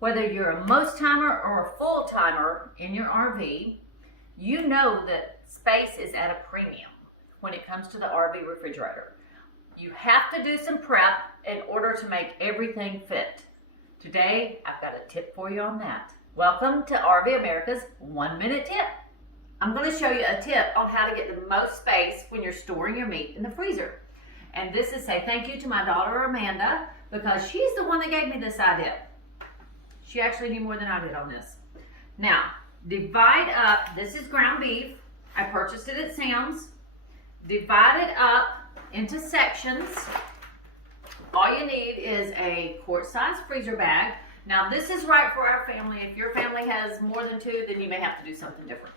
Whether you're a most timer or a full timer in your RV, you know that space is at a premium when it comes to the RV refrigerator. You have to do some prep in order to make everything fit. Today, I've got a tip for you on that. Welcome to RV America's 1 Minute Tip. I'm going to show you a tip on how to get the most space when you're storing your meat in the freezer. And this is say thank you to my daughter Amanda, because she's the one that gave me this idea. She actually knew more than I did on this. Now, divide up, this is ground beef. I purchased it at Sam's. Divide it up into sections. All you need is a quart-sized freezer bag. Now, this is right for our family. If your family has more than two, then you may have to do something different.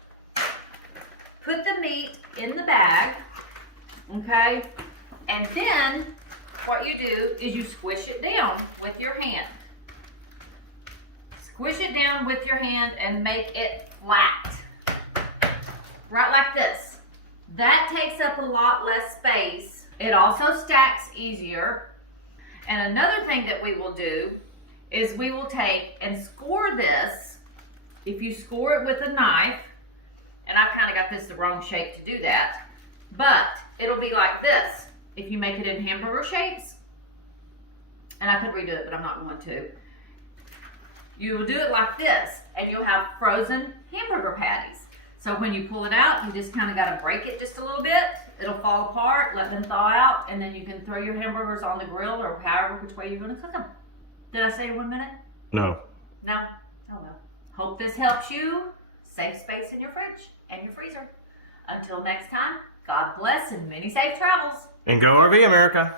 Put the meat in the bag, okay? And then what you do is you squish it down with your hand. Squish it down with your hand and make it flat. Right like this. That takes up a lot less space. It also stacks easier. And another thing that we will do is we will take and score this. If you score it with a knife, and I've kind of got this the wrong shape to do that, but it'll be like this. If you make it in hamburger shapes, and I could redo it, but I'm not going to. You will do it like this, and you'll have frozen hamburger patties. So when you pull it out, you just kind of got to break it just a little bit. It'll fall apart, let them thaw out, and then you can throw your hamburgers on the grill or however which way you're going to cook them. Did I say 1 minute? No. No? Oh well. Hope this helps you save space in your fridge and your freezer. Until next time, God bless and many safe travels. And go RV America.